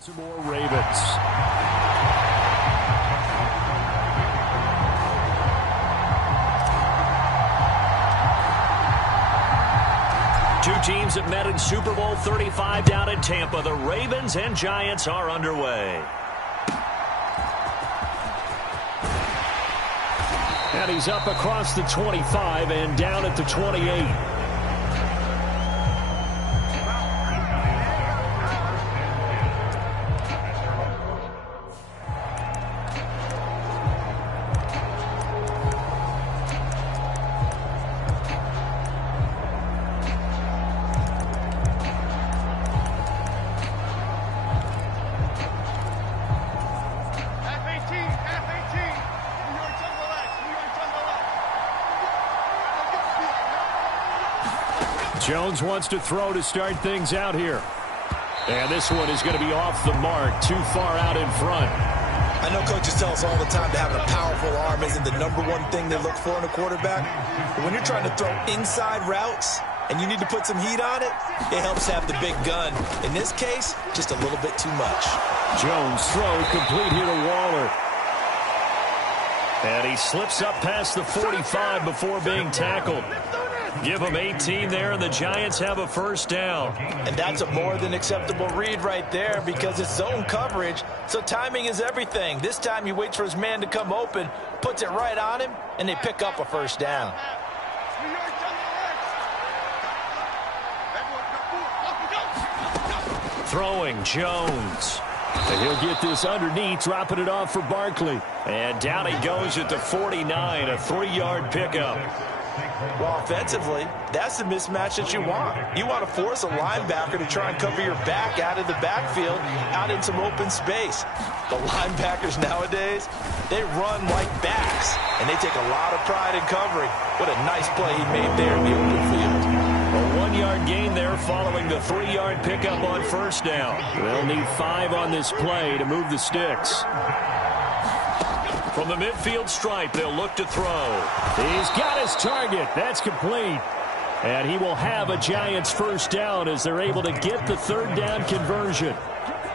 Baltimore Ravens. Two teams that met in Super Bowl 35 down in Tampa. The Ravens and Giants are underway. And he's up across the 25 and down at the 28. Jones wants to throw to start things out here. And this one is going to be off the mark, too far out in front. I know coaches tell us all the time that having a powerful arm isn't the number one thing they look for in a quarterback. But when you're trying to throw inside routes and you need to put some heat on it, it helps have the big gun. In this case, just a little bit too much. Jones throw complete here to Waller. And he slips up past the 45 before being tackled. Give him 18 there, and the Giants have a first down. And that's a more than acceptable read right there because it's zone coverage, so timing is everything. This time he waits for his man to come open, puts it right on him, and they pick up a first down. Throwing Jones. And he'll get this underneath, dropping it off for Barkley. And down he goes at the 49, a 3-yard pickup. Well, offensively, that's the mismatch that you want. You want to force a linebacker to try and cover your back out of the backfield, out in some open space. The linebackers nowadays, they run like backs, and they take a lot of pride in covering. What a nice play he made there in the open field. A 1-yard gain there following the 3-yard pickup on first down. They'll need 5 on this play to move the sticks. From the midfield stripe, they'll look to throw. He's got his target. That's complete. And he will have a Giants first down as they're able to get the third down conversion.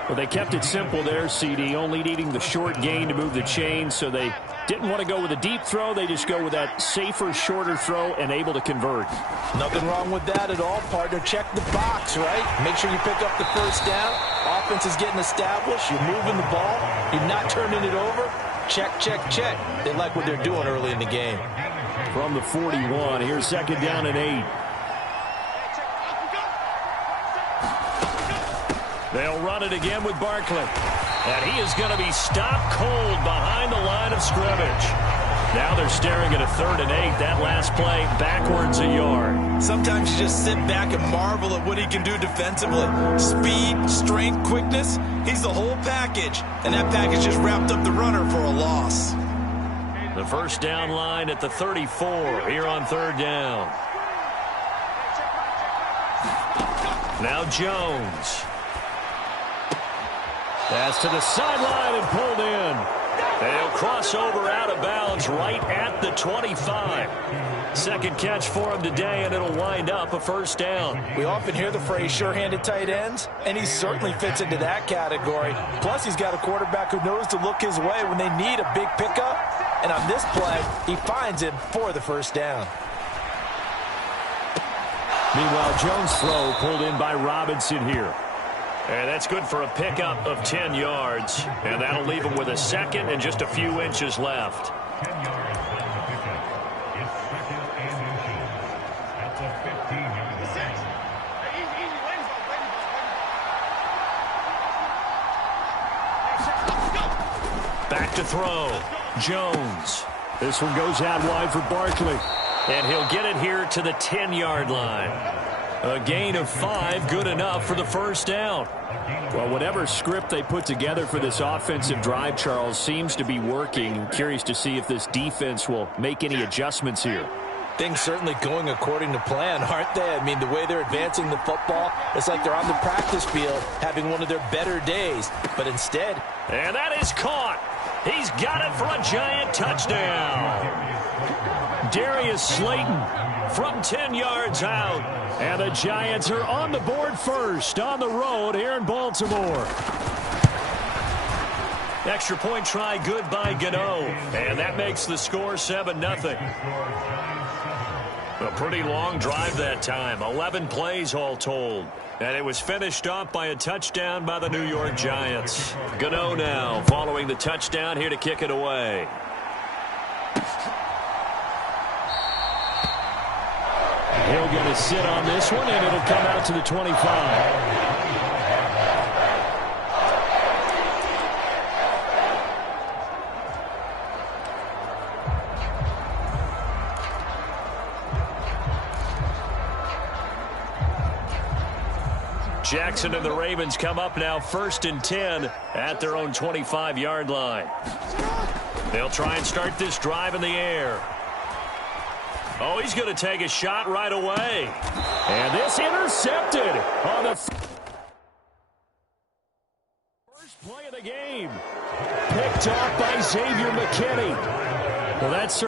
Well, they kept it simple there, CD, only needing the short gain to move the chains, so they didn't want to go with a deep throw. They just go with that safer, shorter throw and able to convert. Nothing wrong with that at all, partner. Check the box, right? Make sure you pick up the first down. Offense is getting established. You're moving the ball. You're not turning it over. Check, check, check. They like what they're doing early in the game. From the 41, here's second down and 8. They'll run it again with Barkley. And he is going to be stopped cold behind the line of scrimmage. Now they're staring at a 3rd and 8. That last play backwards a yard. Sometimes you just sit back and marvel at what he can do defensively. Speed, strength, quickness. He's the whole package. And that package just wrapped up the runner for a loss. The first down line at the 34 here on 3rd down. Now Jones. Pass to the sideline and pulled in. They'll cross over out of bounds right at the 25. Second catch for him today, and it'll wind up a first down. We often hear the phrase sure-handed tight ends, and he certainly fits into that category. Plus, he's got a quarterback who knows to look his way when they need a big pickup. And on this play, he finds him for the first down. Meanwhile, Jones' throw pulled in by Robinson here. And that's good for a pickup of 10 yards. And that'll leave him with a second and just a few inches left. Back to throw. Jones. This one goes out wide for Barkley. And he'll get it here to the 10-yard line. A gain of 5, good enough for the first down. Well, whatever script they put together for this offensive drive, Charles, seems to be working. Curious to see if this defense will make any adjustments here. Things certainly going according to plan, aren't they? I mean, the way they're advancing the football, it's like they're on the practice field having one of their better days. But instead... And that is caught. He's got it for a Giant touchdown. Darius Slayton from 10 yards out. And the Giants are on the board first on the road here in Baltimore. Extra point try good by Gano. And that makes the score 7-0. A pretty long drive that time. 11 plays all told. And it was finished off by a touchdown by the New York Giants. Gano now following the touchdown here to kick it away. He'll get a sit on this one, and it'll come out to the 25. Jackson and the Ravens come up now 1st and 10 at their own 25-yard line. They'll try and start this drive in the air. Oh, he's going to take a shot right away. And this intercepted on the first play of the game. Picked off by Xavier McKinney. Well, that's...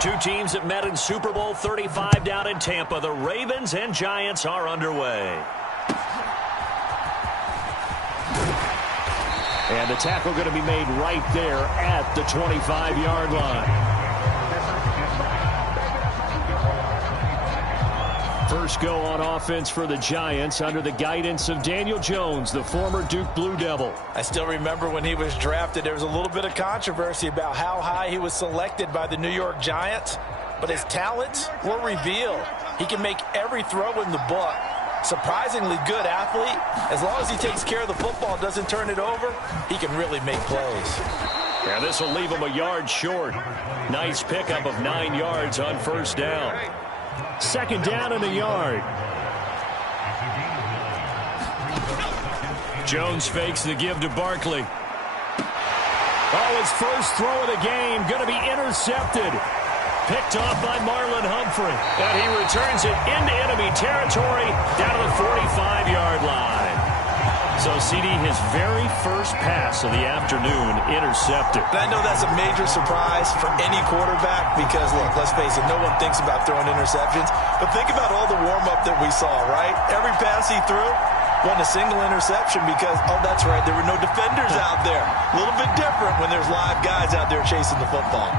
Two teams that met in Super Bowl 35 down in Tampa. The Ravens and Giants are underway. And the tackle going to be made right there at the 25-yard line. First go on offense for the Giants under the guidance of Daniel Jones, the former Duke Blue Devil. I still remember when he was drafted, there was a little bit of controversy about how high he was selected by the New York Giants, but his talents were revealed. He can make every throw in the book. Surprisingly good athlete. As long as he takes care of the football, doesn't turn it over, he can really make plays. Yeah, this will leave him a yard short. Nice pickup of 9 yards on first down. Second down and a yard. Jones fakes the give to Barkley. Oh, his first throw of the game going to be intercepted. Picked off by Marlon Humphrey. And he returns it into enemy territory down to the 45-yard line. So, CD, his very first pass of the afternoon intercepted. And I know that's a major surprise for any quarterback because, look, let's face it, no one thinks about throwing interceptions. But think about all the warm-up that we saw, right? Every pass he threw wasn't a single interception because, oh, that's right, there were no defenders out there. A little bit different when there's live guys out there chasing the football.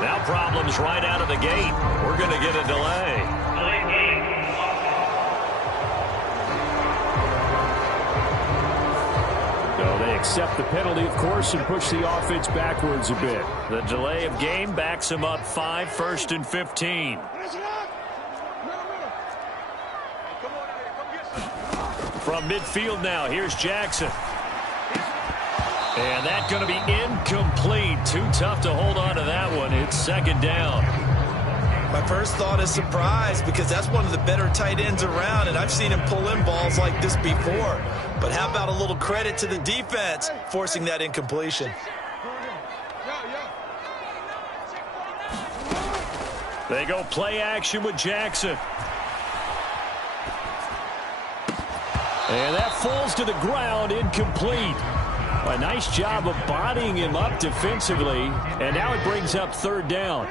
Now problems right out of the gate. We're going to get a delay. So they accept the penalty, of course, and push the offense backwards a bit. The delay of game backs him up 5, 1st and 15. From midfield now, here's Jackson. And that's going to be incomplete. Too tough to hold on to that one. It's second down. My first thought is surprise because that's one of the better tight ends around, and I've seen him pull in balls like this before. But how about a little credit to the defense forcing that incompletion? They go play action with Jackson. And that falls to the ground, incomplete. A nice job of bodying him up defensively, and now it brings up third down.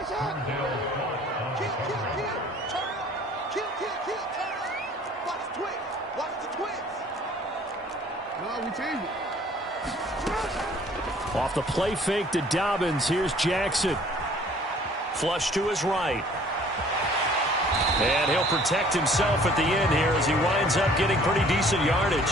Off the play fake to Dobbins, here's Jackson. Flush to his right. And he'll protect himself at the end here as he winds up getting pretty decent yardage.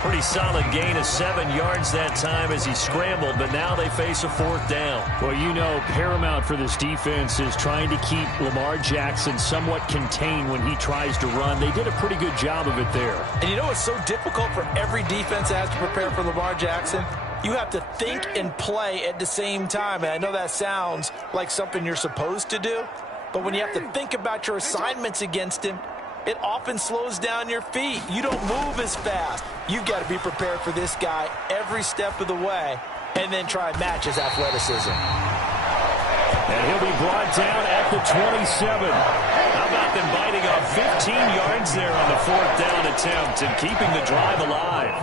Pretty solid gain of 7 yards that time as he scrambled, but now they face a 4th down. Well, you know, paramount for this defense is trying to keep Lamar Jackson somewhat contained when he tries to run. They did a pretty good job of it there. And you know it's so difficult for every defense that has to prepare for Lamar Jackson? You have to think and play at the same time. And I know that sounds like something you're supposed to do, but when you have to think about your assignments against him, it often slows down your feet. You don't move as fast. You've got to be prepared for this guy every step of the way and then try and match his athleticism. And he'll be brought down at the 27. How about them biting off 15 yards there on the 4th down attempt and keeping the drive alive?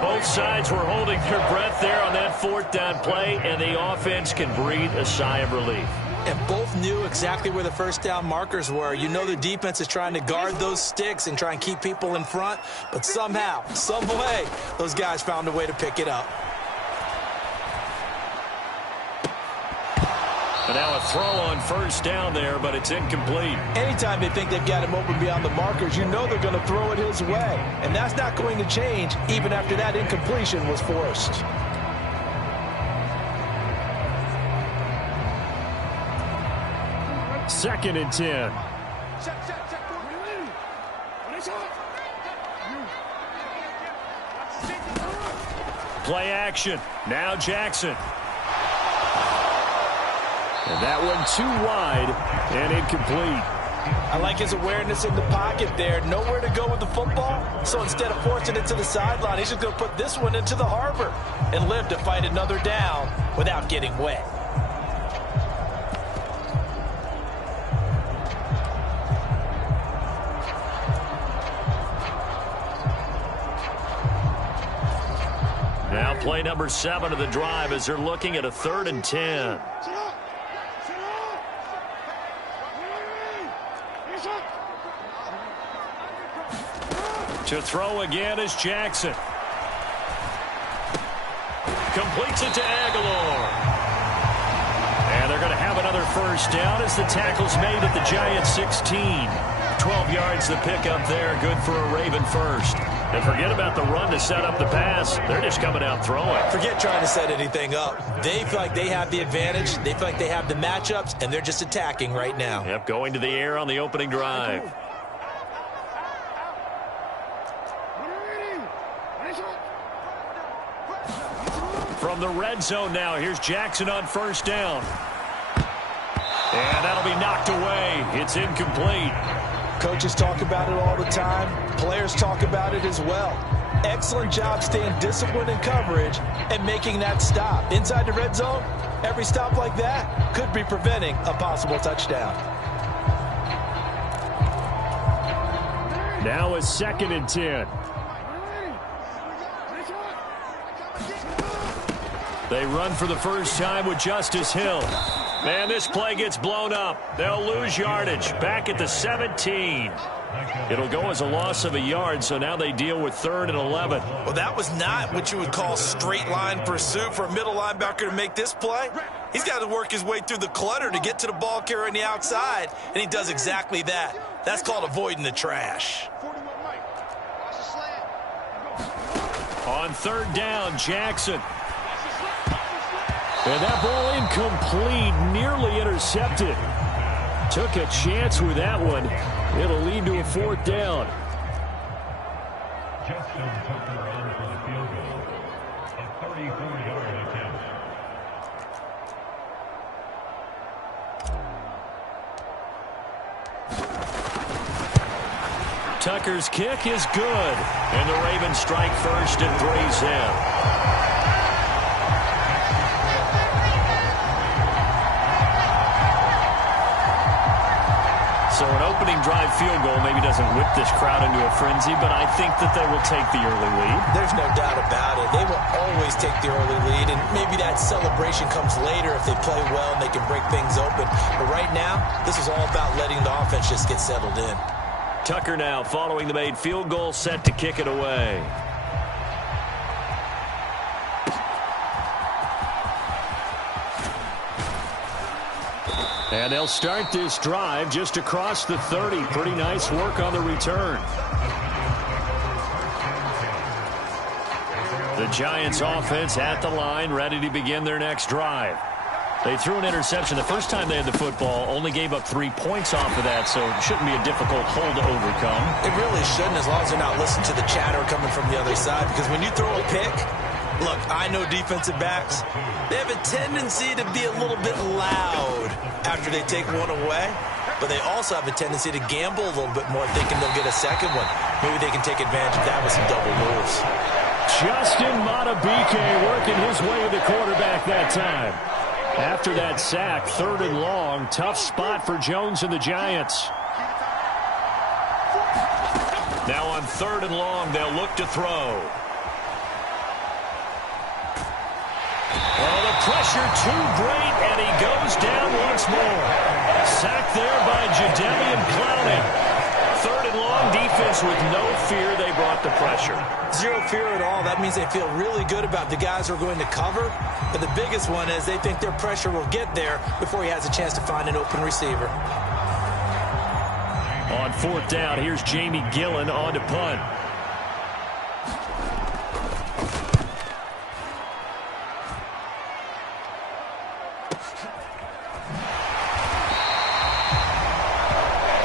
Both sides were holding their breath there on that 4th down play, and the offense can breathe a sigh of relief. And both knew exactly where the 1st down markers were. You know the defense is trying to guard those sticks and try and keep people in front, but somehow, some way, those guys found a way to pick it up. And now a throw on 1st down there, but it's incomplete. Anytime they think they've got him open beyond the markers, you know they're going to throw it his way. And that's not going to change even after that incompletion was forced. 2nd and 10. Play action. Now Jackson. And that one too wide and incomplete. I like his awareness in the pocket there. Nowhere to go with the football. So instead of forcing it to the sideline, he's just going to put this one into the harbor and live to fight another down without getting wet. Now play number 7 of the drive as they're looking at a 3rd and 10. To throw again is Jackson. Completes it to Aguilar. And they're going to have another 1st down as the tackle's made at the Giants' 16. 12 yards the pickup there. Good for a Raven first. And forget about the run to set up the pass. They're just coming out throwing. Forget trying to set anything up. They feel like they have the advantage. They feel like they have the matchups, and they're just attacking right now. Yep, going to the air on the opening drive. From the red zone now, here's Jackson on 1st down. And that'll be knocked away. It's incomplete. Coaches talk about it all the time. Players talk about it as well. Excellent job staying disciplined in coverage and making that stop. Inside the red zone, every stop like that could be preventing a possible touchdown. Now a 2nd and 10. They run for the first time with Justice Hill. Man, this play gets blown up. They'll lose yardage. Back at the 17. It'll go as a loss of a yard, so now they deal with 3rd and 11. Well, that was not what you would call straight line pursuit for a middle linebacker to make this play. He's got to work his way through the clutter to get to the ball carrier on the outside, and he does exactly that. That's called avoiding the trash. On 3rd down, Jackson. And that ball incomplete, nearly intercepted. Took a chance with that one. It'll lead to a 4th down. Justin Tucker on for the field goal. A 34-yard attempt. Tucker's kick is good. And the Ravens strike first and 3's in. So an opening drive field goal maybe doesn't whip this crowd into a frenzy, but I think that they will take the early lead. There's no doubt about it. They will always take the early lead, and maybe that celebration comes later if they play well and they can break things open. But right now, this is all about letting the offense just get settled in. Tucker now following the made field goal, set to kick it away. And they'll start this drive just across the 30. Pretty nice work on the return. The Giants offense at the line, ready to begin their next drive. They threw an interception the first time they had the football, only gave up 3 points off of that, so it shouldn't be a difficult hole to overcome. It really shouldn't, as long as they're not listening to the chatter coming from the other side, because when you throw a pick, look, I know defensive backs, they have a tendency to be a little bit loud after they take one away, but they also have a tendency to gamble a little bit more, thinking they'll get a second one. Maybe they can take advantage of that with some double moves. Justin Matabike working his way to the quarterback that time. After that sack, 3rd and long, tough spot for Jones and the Giants. Now on 3rd and long, they'll look to throw. Well, the pressure too great, and he goes down once more. Sacked there by Jadeveon Clowney. 3rd and long, defense with no fear. They brought the pressure. Zero fear at all. That means they feel really good about the guys who are going to cover. But the biggest one is they think their pressure will get there before he has a chance to find an open receiver. On 4th down, here's Jamie Gillen on to punt.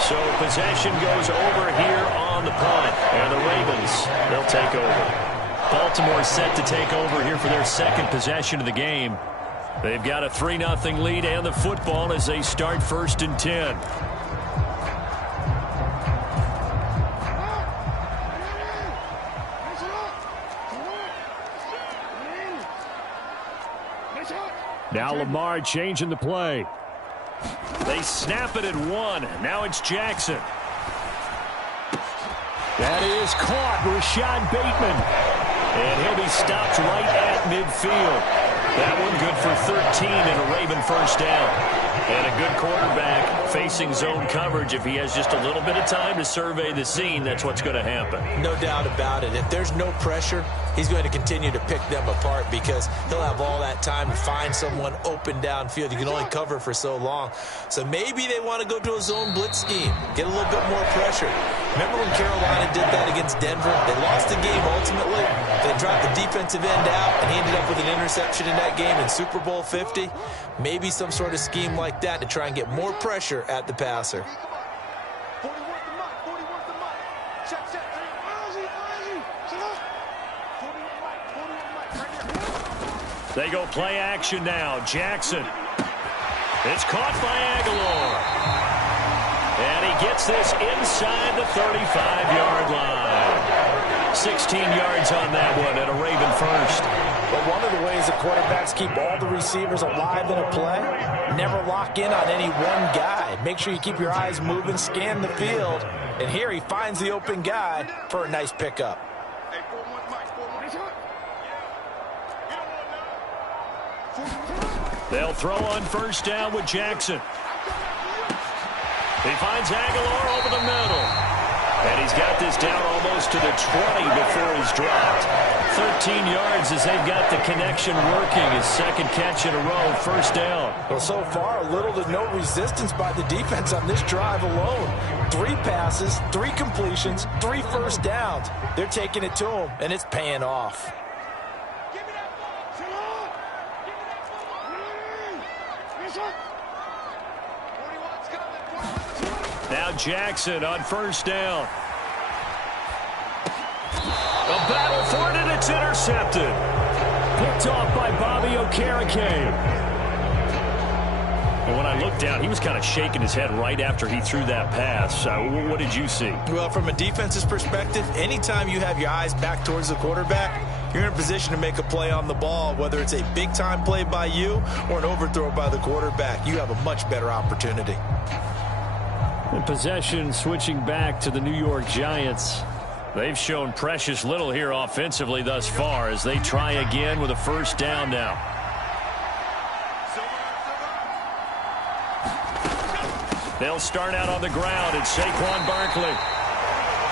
So possession goes over here on the punt. And the Ravens, they'll take over. Baltimore set to take over here for their second possession of the game. They've got a 3-0 lead and the football as they start 1st and 10. Now Lamar changing the play. They snap it at 1. Now it's Jackson. That is caught. Rashad Bateman. And he'll be stopped right at midfield. That one good for 13 and a Raven 1st down. And a good quarterback facing zone coverage. If he has just a little bit of time to survey the scene, that's what's going to happen. No doubt about it. If there's no pressure, he's going to continue to pick them apart because he'll have all that time to find someone open downfield. You can only cover for so long. So maybe they want to go to a zone blitz scheme, get a little bit more pressure. Remember when Carolina did that against Denver? They lost the game ultimately. They dropped the defensive end out, and he ended up with an interception in that game in Super Bowl 50. Maybe some sort of scheme like that to try and get more pressure at the passer. They go play action now. Jackson. It's caught by Aguilar. And he gets this inside the 35-yard line. 16 yards on that one and a Raven 1st. But one of the ways the quarterbacks keep all the receivers alive in a play, never lock in on any one guy. Make sure you keep your eyes moving, scan the field. And here he finds the open guy for a nice pickup. They'll throw on 1st down with Jackson. He finds Aguilar over the middle. And he's got this down almost to the 20 before he's dropped. 13 yards as they've got the connection working. His second catch in a row, 1st down. Well, so far, little to no resistance by the defense on this drive alone. 3 passes, 3 completions, 3 1st downs. They're taking it to him, and it's paying off. Now Jackson on 1st down. A battle for it, and it's intercepted. Picked off by Bobby Okereke. And when I looked down, he was kind of shaking his head right after he threw that pass. What did you see? Well, from a defense's perspective, anytime you have your eyes back towards the quarterback, you're in a position to make a play on the ball, whether it's a big-time play by you or an overthrow by the quarterback. You have a much better opportunity. And possession switching back to the New York Giants. They've shown precious little here offensively thus far as they try again with a 1st down now. They'll start out on the ground. It's Saquon Barkley.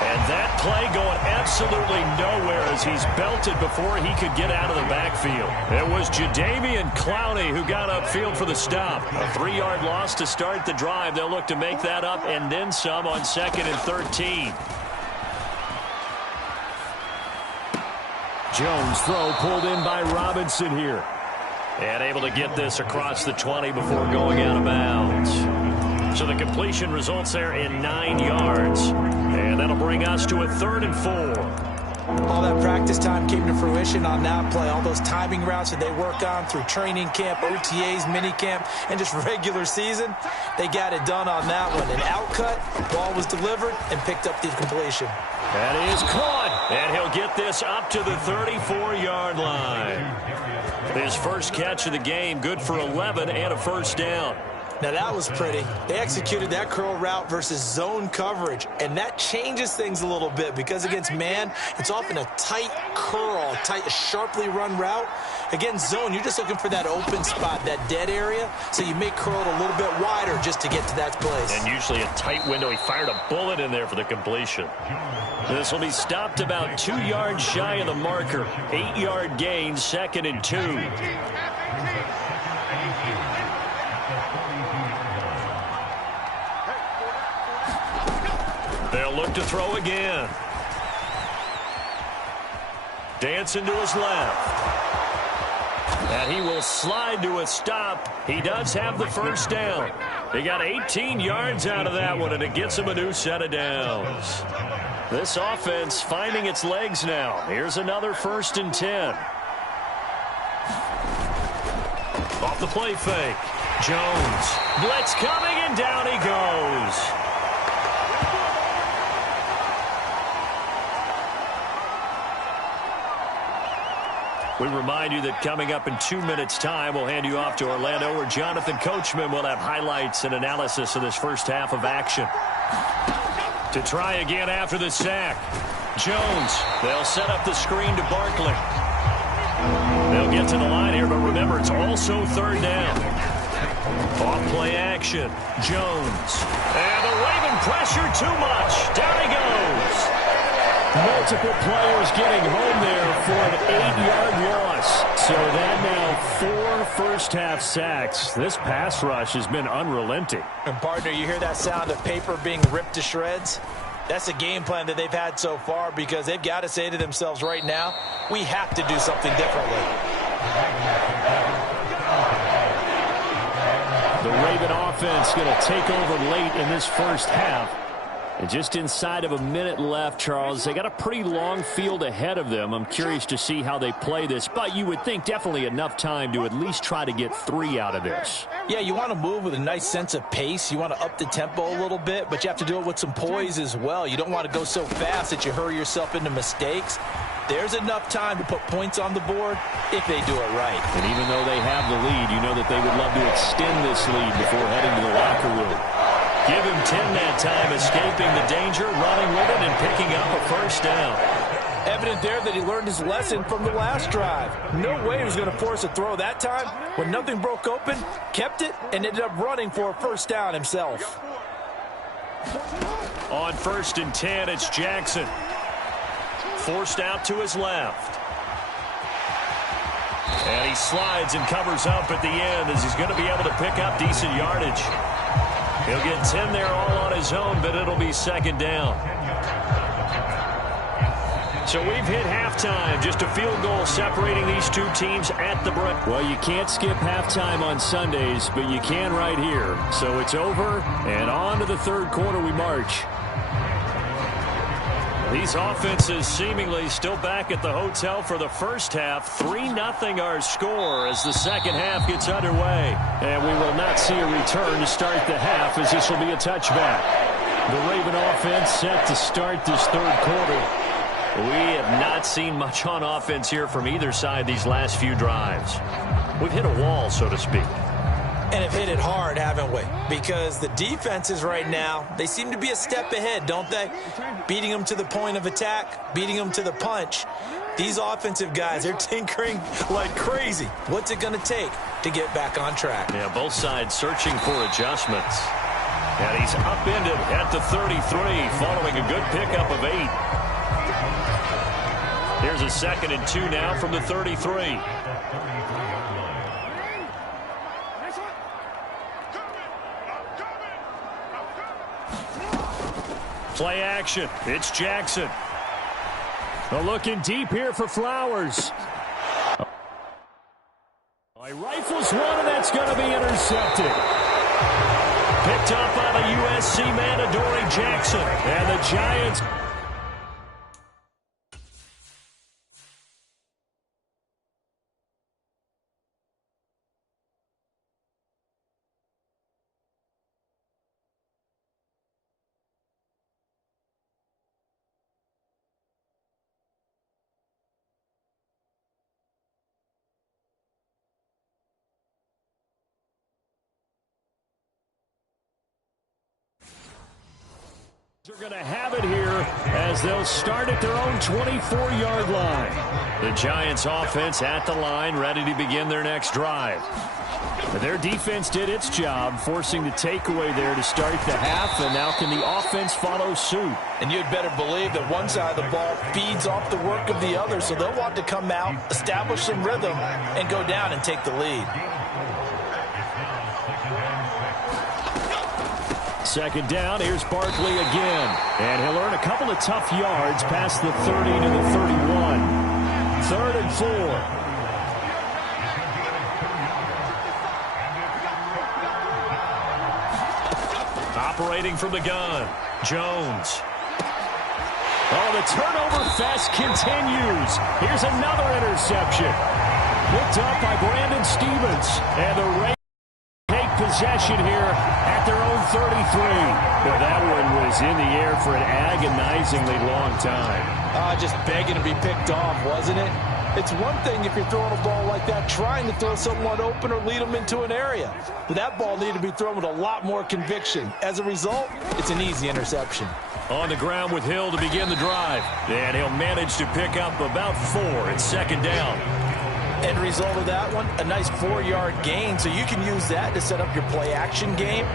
And that play going absolutely nowhere as he's belted before he could get out of the backfield. It was Jadeveon Clowney who got upfield for the stop. A 3-yard loss to start the drive. They'll look to make that up and then some on 2nd and 13. Jones throw pulled in by Robinson here. And able to get this across the 20 before going out of bounds. So the completion results there in 9 yards. And that'll bring us to a 3rd and 4. All that practice time came to fruition on that play. All those timing routes that they work on through training camp, OTAs, minicamp, and just regular season, they got it done on that one. An outcut, ball was delivered, and picked up the completion. That is caught, and he'll get this up to the 34-yard line. His first catch of the game, good for 11 and a first down. Now that was pretty. They executed that curl route versus zone coverage, and that changes things a little bit because against man, it's often a tight curl, tight, sharply run route. Against zone, you're just looking for that open spot, that dead area, so you may curl it a little bit wider just to get to that place. And usually a tight window. He fired a bullet in there for the completion. This will be stopped about 2 yards shy of the marker. 8-yard gain, 2nd and 2. They'll look to throw again. Dancing to his left. And he will slide to a stop. He does have the first down. He got 18 yards out of that one, and it gets him a new set of downs. This offense finding its legs now. Here's another 1st and 10. Off the play fake. Jones. Blitz coming, and down he goes. We remind you that coming up in 2 minutes' time, we'll hand you off to Orlando, where Jonathan Coachman will have highlights and analysis of this first half of action. To try again after the sack. Jones. They'll set up the screen to Barkley. They'll get to the line here, but remember, it's also 3rd down. Off play action. Jones. And the Raven pressure too much. Down he goes. Multiple players getting home there for an 8-yard loss. So that now 4 first-half sacks. This pass rush has been unrelenting. And, partner, you hear that sound of paper being ripped to shreds? That's the game plan that they've had so far because they've got to say to themselves right now, we have to do something differently. The Raven offense going to take over late in this first half. And just inside of a minute left, Charles, they got a pretty long field ahead of them. I'm curious to see how they play this, but you would think definitely enough time to at least try to get 3 out of this. Yeah, you want to move with a nice sense of pace. You want to up the tempo a little bit, but you have to do it with some poise as well. You don't want to go so fast that you hurry yourself into mistakes. There's enough time to put points on the board if they do it right. And even though they have the lead, you know that they would love to extend this lead before heading to the locker room. Give him 10 that time, escaping the danger, running with it, and picking up a first down. Evident there that he learned his lesson from the last drive. No way he was going to force a throw that time. When nothing broke open, kept it, and ended up running for a first down himself. On 1st and 10, it's Jackson. Forced out to his left. And he slides and covers up at the end as he's going to be able to pick up decent yardage. He'll get 10 there all on his own, but it'll be 2nd down. So we've hit halftime. Just a field goal separating these two teams at the break. Well, you can't skip halftime on Sundays, but you can right here. So it's over, and on to the 3rd quarter we march. These offenses seemingly still back at the hotel for the first half. 3-0 our score as the second half gets underway. And we will not see a return to start the half as this will be a touchback. The Raven offense set to start this 3rd quarter. We have not seen much on offense here from either side these last few drives. We've hit a wall, so to speak. And have hit it hard, haven't we? Because the defenses right now, they seem to be a step ahead, don't they? Beating them to the point of attack, beating them to the punch. These offensive guys, they're tinkering like crazy. What's it going to take to get back on track? Yeah, both sides searching for adjustments. And he's upended at the 33 following a good pickup of 8. Here's a 2nd and 2 now from the 33. Play action. It's Jackson. Looking deep here for Flowers. He rifles one, and that's going to be intercepted. Picked up by the USC man, Adoree Jackson. And the Giants... are going to have it here as they'll start at their own 24-yard line. The Giants offense at the line, ready to begin their next drive. Their defense did its job, forcing the takeaway there to start the half, and now can the offense follow suit? And you'd better believe that one side of the ball feeds off the work of the other, so they'll want to come out, establish some rhythm, and go down and take the lead. 2nd down, here's Barkley again. And he'll earn a couple of tough yards past the 30 to the 31. 3rd and 4. Operating from the gun, Jones. Oh, the turnover fest continues. Here's another interception. Picked up by Brandon Stevens. And the Raiders take possession here at their own 33. Well, that one was in the air for an agonizingly long time. Just begging to be picked off, wasn't it? It's one thing if you're throwing a ball like that, trying to throw someone open or lead them into an area. But that ball needed to be thrown with a lot more conviction. As a result, it's an easy interception. On the ground with Hill to begin the drive. And he'll manage to pick up about 4. It's 2nd down. End result of that one, a nice 4-yard gain, so you can use that to set up your play-action game,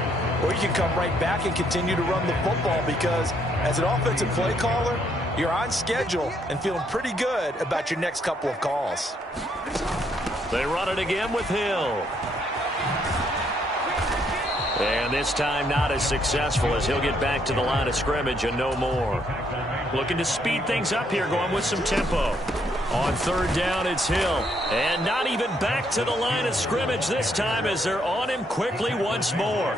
or you can come right back and continue to run the football because as an offensive play caller, you're on schedule and feeling pretty good about your next couple of calls. They run it again with Hill. And this time not as successful as he'll get back to the line of scrimmage and no more. Looking to speed things up here, going with some tempo. On 3rd down, it's Hill. And not even back to the line of scrimmage this time as they're on him quickly once more.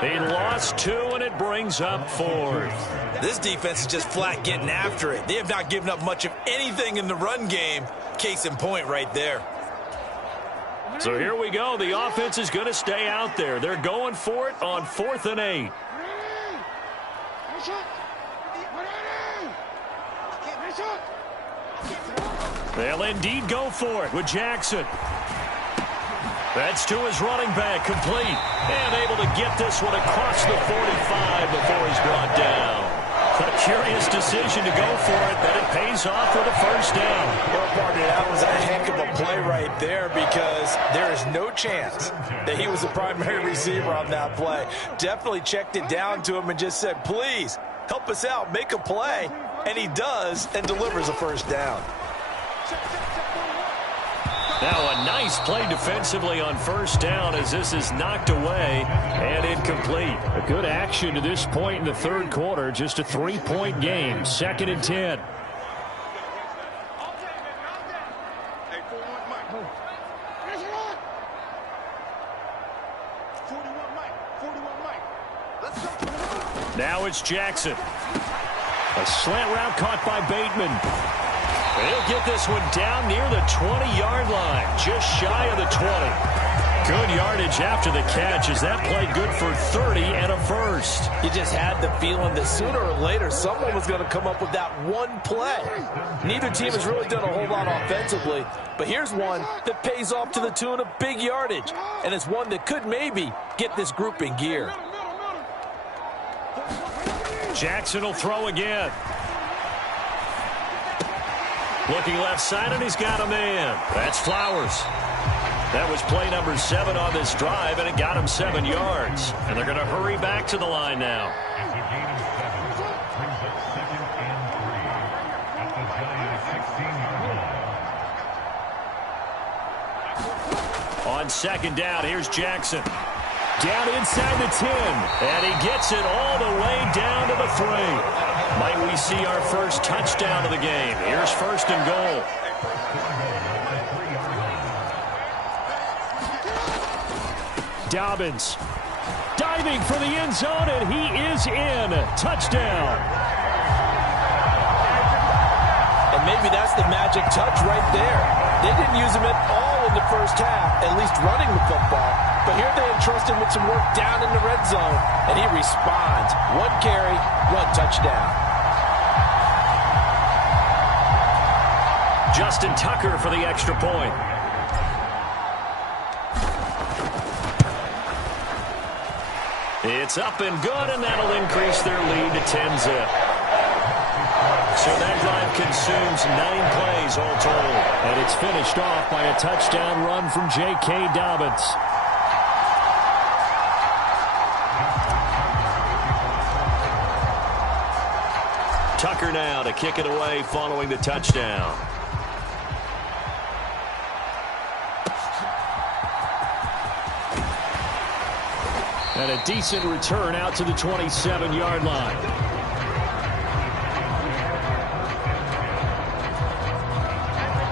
He lost 2, and it brings up 4th. This defense is just flat getting after it. They have not given up much of anything in the run game. Case in point right there. So here we go. The offense is going to stay out there. They're going for it on 4th and 8. They'll indeed go for it with Jackson. That's to his running back, complete. And able to get this one across the 45 before he's brought down. A curious decision to go for it, but it pays off with a 1st down. Well, partner, that was a heck of a play right there because there is no chance that he was the primary receiver on that play. Definitely checked it down to him and just said, please, help us out, make a play. And he does and delivers a 1st down. Now a nice play defensively on 1st down as this is knocked away and incomplete. A good action to this point in the 3rd quarter. Just a 3-point game. 2nd and 10. Now it's Jackson. A slant route caught by Bateman. He'll get this one down near the 20-yard line, just shy of the 20. Good yardage after the catch as that played good for 30 and a 1st. You just had the feeling that sooner or later someone was going to come up with that one play. Neither team has really done a whole lot offensively, but here's one that pays off to the tune of big yardage, and it's one that could maybe get this group in gear. Jackson will throw again. Looking left side, and he's got a man. That's Flowers. That was play number 7 on this drive, and it got him 7 yards. And they're going to hurry back to the line now. It's a gain of 7. Brings up 2nd and 3 at the Giants' 16-yard line. On 2nd down, here's Jackson. Down inside the 10. And he gets it all the way down to the 3. Might we see our first touchdown of the game? Here's 1st and goal. Dobbins diving for the end zone, and he is in. Touchdown. And maybe that's the magic touch right there. They didn't use him at all in the first half, at least running the football. But here they entrust him with some work down in the red zone, and he responds. 1 carry, 1 touchdown. Justin Tucker for the extra point. It's up and good, and that'll increase their lead to 10-zip. So that drive consumes 9 plays all told. And it's finished off by a touchdown run from J.K. Dobbins. Tucker now to kick it away following the touchdown. And a decent return out to the 27-yard line.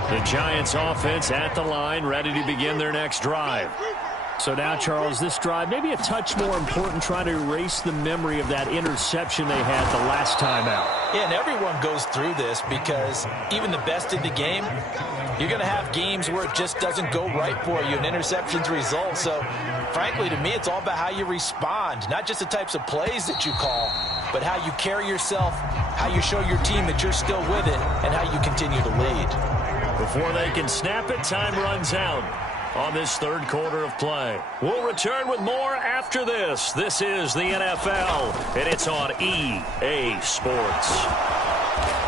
The Giants offense at the line, ready to begin their next drive. So now, Charles, this drive maybe a touch more important, trying to erase the memory of that interception they had the last time out. Yeah, and everyone goes through this because even the best in the game, you're going to have games where it just doesn't go right for you and interceptions result. So, frankly, to me, it's all about how you respond, not just the types of plays that you call, but how you carry yourself, how you show your team that you're still with it, and how you continue to lead. Before they can snap it, time runs out on this 3rd quarter of play. We'll return with more after this. This is the NFL, and it's on EA Sports.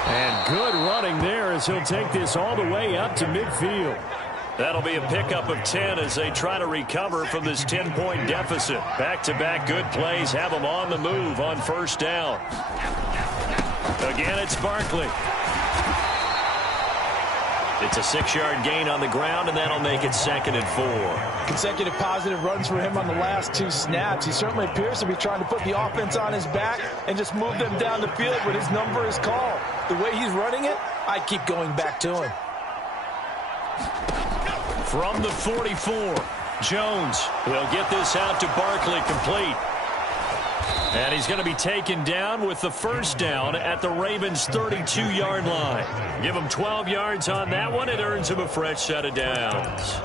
And good running there as he'll take this all the way up to midfield. That'll be a pickup of 10 as they try to recover from this 10-point deficit. Back-to-back good plays have them on the move on 1st down. Again, it's Barkley. It's a 6-yard gain on the ground, and that'll make it 2nd and 4. Consecutive positive runs for him on the last 2 snaps. He certainly appears to be trying to put the offense on his back and just move them down the field when his number is called. The way he's running it, I keep going back to him. From the 44, Jones will get this out to Barkley, complete. And he's going to be taken down with the 1st down at the Ravens' 32-yard line. Give him 12 yards on that one. It earns him a fresh set of downs.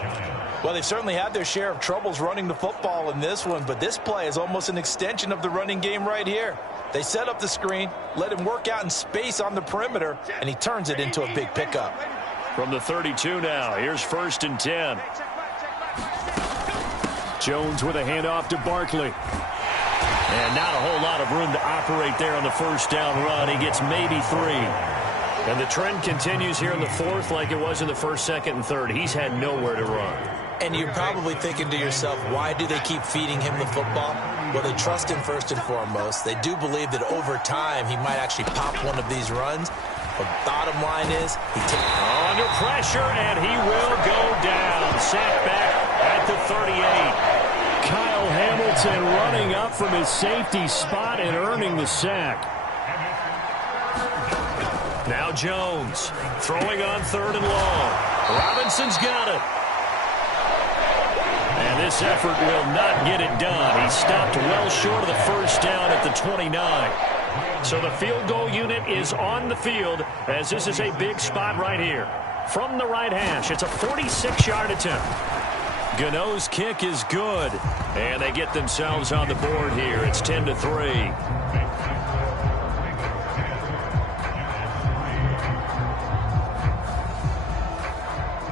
Well, they've certainly had their share of troubles running the football in this one, but this play is almost an extension of the running game right here. They set up the screen, let him work out in space on the perimeter, and he turns it into a big pickup. From the 32 now, here's 1st and 10. Jones with a handoff to Barkley. And not a whole lot of room to operate there on the 1st down run. He gets maybe 3. And the trend continues here in the 4th like it was in the 1st, 2nd, and 3rd. He's had nowhere to run. And you're probably thinking to yourself, why do they keep feeding him the football? Well, they trust him first and foremost. They do believe that over time he might actually pop one of these runs. But bottom line is, he takes under pressure, and he will go down. Sacked back at the 38. Kyle Hamilton running up from his safety spot and earning the sack. Now Jones throwing on 3rd and long. Robinson's got it. And this effort will not get it done. He stopped well short of the 1st down at the 29. So the field goal unit is on the field as this is a big spot right here. From the right hash, it's a 46-yard attempt. Gano's kick is good, and they get themselves on the board here. It's 10-3.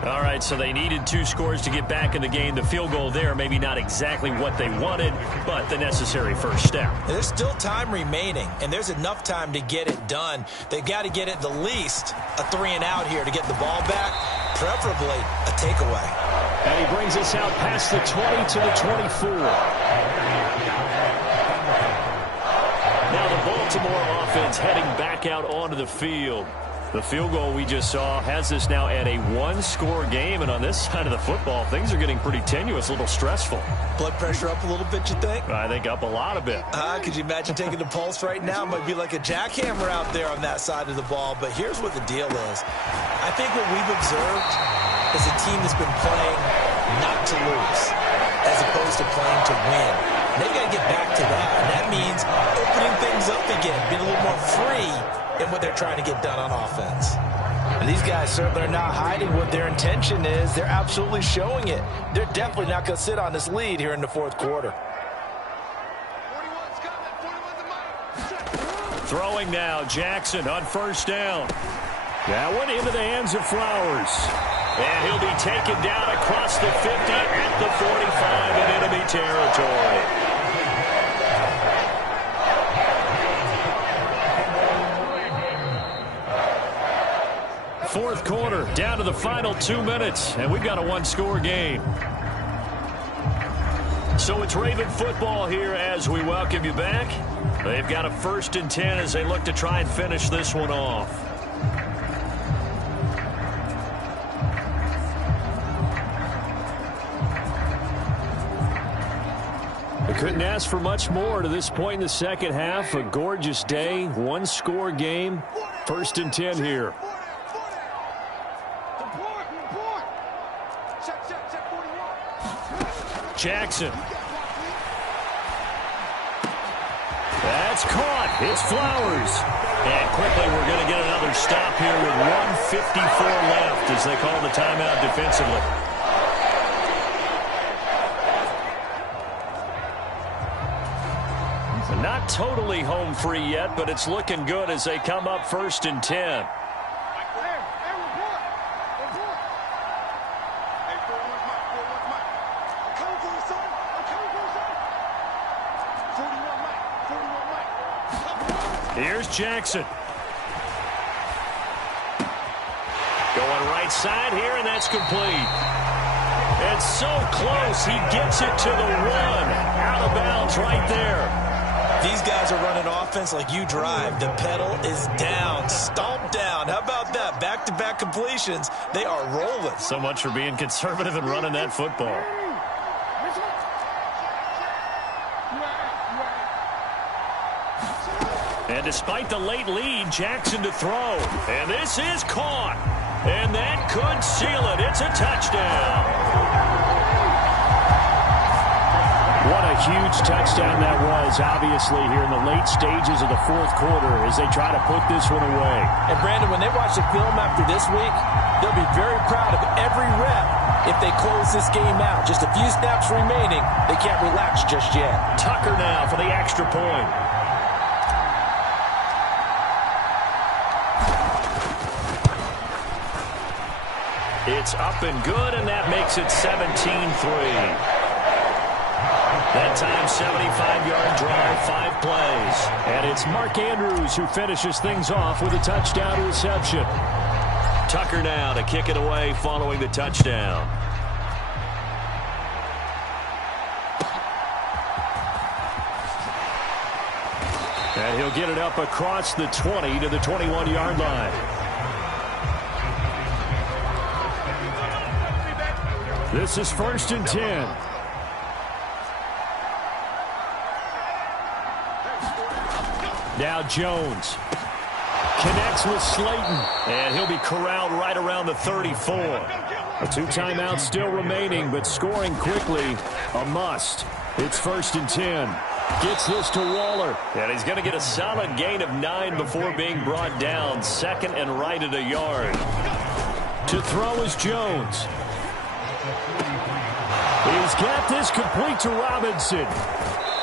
All right, so they needed 2 scores to get back in the game. The field goal there, maybe not exactly what they wanted, but the necessary first step. There's still time remaining, and there's enough time to get it done. They've got to get at the least a 3 and out here to get the ball back, preferably a takeaway. And he brings us out past the 20 to the 24. Now the Baltimore offense heading back out onto the field. The field goal we just saw has us now at a one-score game, and on this side of the football, things are getting pretty tenuous, a little stressful. Blood pressure up a little bit, you think? I think up a lot of bit. Could you imagine taking the pulse right now? Might be like a jackhammer out there on that side of the ball, but here's what the deal is. I think what we've observed is a team that's been playing not to lose as opposed to playing to win. They've got to get back to that, and that means opening things up again, being a little more free in what they're trying to get done on offense. And these guys certainly are not hiding what their intention is. They're absolutely showing it. They're definitely not going to sit on this lead here in the fourth quarter. Throwing now, Jackson on first down. That one into the hands of Flowers. And he'll be taken down across the 50 at the 45 in enemy territory. Fourth quarter, down to the final 2 minutes, and we've got a one-score game. So it's Raven football here as we welcome you back. They've got a 1st and 10 as they look to try and finish this one off. I couldn't ask for much more to this point in the second half. A gorgeous day, one-score game, 1st and 10 here. Jackson. That's caught. It's Flowers. And quickly we're going to get another stop here with 1:54 left as they call the timeout defensively. Not totally home free yet, but it's looking good as they come up 1st and 10. Here's Jackson. Going right side here, and that's complete. And so close, he gets it to the 1. Out of bounds right there. These guys are running offense like you drive. The pedal is down, stomped down. How about that? Back-to-back completions. They are rolling. So much for being conservative and running that football. And despite the late lead, Jackson to throw. And this is caught. And that could seal it. It's a touchdown. What a huge touchdown that was, obviously, here in the late stages of the fourth quarter as they try to put this one away. And, Brandon, when they watch the film after this week, they'll be very proud of every rep if they close this game out. Just a few snaps remaining. They can't relax just yet. Tucker now for the extra point. It's up and good, and that makes it 17-3. That time, 75-yard drive, 5 plays. And it's Mark Andrews who finishes things off with a touchdown reception. Tucker now to kick it away following the touchdown. And he'll get it up across the 20 to the 21-yard line. This is 1st and 10. Now Jones connects with Slayton, and he'll be corralled right around the 34. A 2 timeouts still remaining, but scoring quickly, a must. It's 1st and 10. Gets this to Waller, and he's going to get a solid gain of 9 before being brought down. 2nd and right at a yard. To throw is Jones. He's got this complete to Robinson.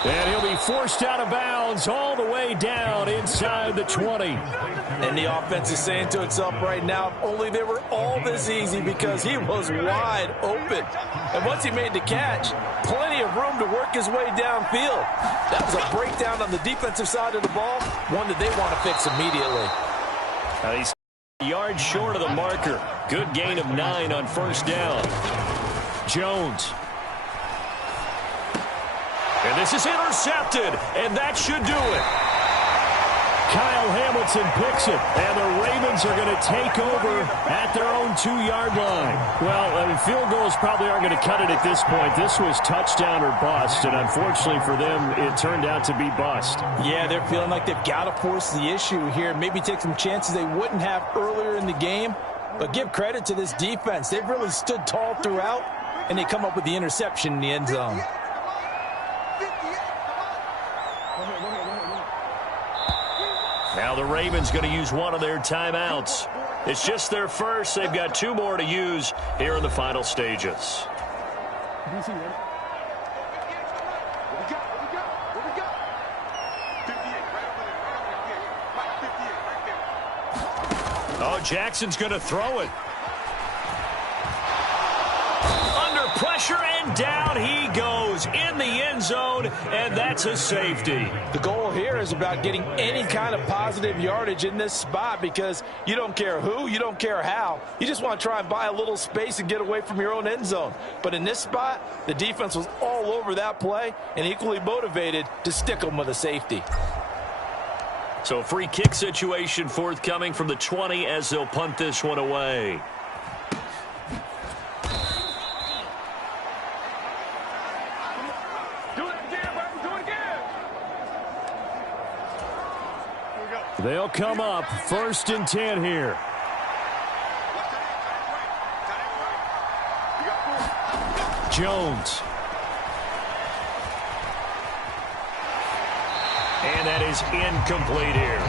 And he'll be forced out of bounds all the way down inside the 20. And the offense is saying to itself right now, if only they were all this easy, because he was wide open. And once he made the catch, plenty of room to work his way downfield. That was a breakdown on the defensive side of the ball, one that they want to fix immediately. He's yards short of the marker. Good gain of 9 on 1st down. Jones. And this is intercepted, and that should do it. Kyle Hamilton picks it, and the Ravens are going to take over at their own 2-yard line. Well, I mean, field goals probably aren't going to cut it at this point. This was touchdown or bust, and unfortunately for them, it turned out to be bust. Yeah, they're feeling like they've got to force the issue here, maybe take some chances they wouldn't have earlier in the game. But give credit to this defense. They've really stood tall throughout, and they come up with the interception in the end zone. Now the Ravens going to use one of their timeouts. It's just their first. They've got 2 more to use here in the final stages. Oh, Jackson's going to throw it. Under pressure, and down he goes in the end zone, and that's a safety. The goal here is about getting any kind of positive yardage in this spot, because you don't care who, you don't care how. You just want to try and buy a little space and get away from your own end zone. But in this spot, the defense was all over that play and equally motivated to stick them with a safety. So a free kick situation forthcoming from the 20 as they'll punt this one away. They'll come up 1st and 10 here. Jones. And that is incomplete here.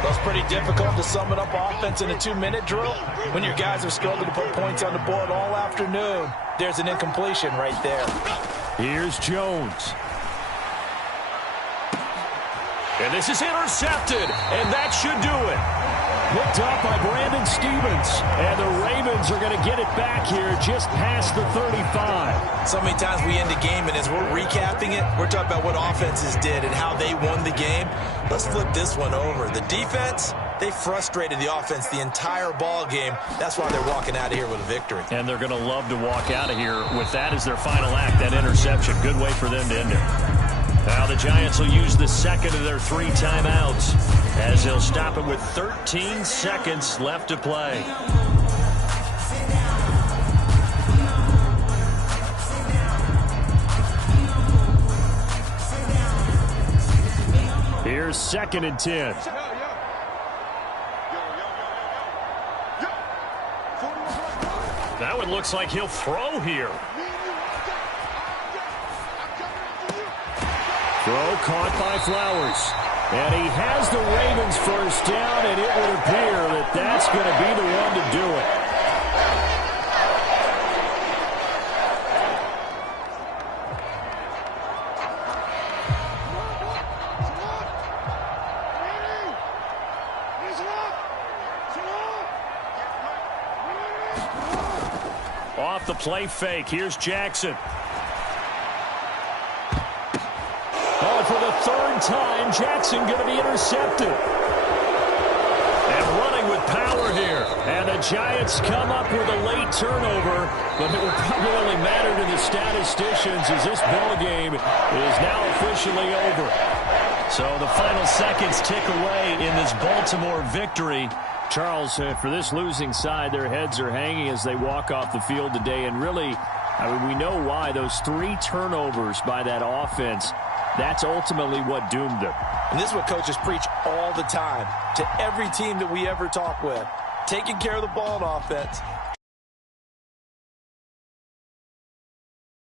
Well, it's pretty difficult to sum it up offense in a 2-minute drill when your guys have struggled to put points on the board all afternoon. There's an incompletion right there. Here's Jones. And this is intercepted, and that should do it. Picked up by Brandon Stevens, and the Ravens are going to get it back here just past the 35. So many times we end the game, and as we're recapping it, we're talking about what offenses did and how they won the game. Let's flip this one over. The defense, they frustrated the offense the entire ball game. That's why they're walking out of here with a victory. And they're going to love to walk out of here with that as their final act, that interception. Good way for them to end it. Now the Giants will use the second of their 3 timeouts as they'll stop it with 13 seconds left to play. Here's 2nd and 10. That one looks like he'll throw here. Throw caught by Flowers. And he has the Ravens first down, and it would appear that that's going to be the one to do it. Off the play fake, here's Jackson. For the 3rd time, Jackson going to be intercepted. And running with power here. And the Giants come up with a late turnover, but it will probably only matter to the statisticians as this ball game is now officially over. So the final seconds tick away in this Baltimore victory. Charles, for this losing side, their heads are hanging as they walk off the field today. And really, I mean, we know why. Those 3 turnovers by that offense, that's ultimately what doomed them. And this is what coaches preach all the time to every team that we ever talk with. Taking care of the ball on offense,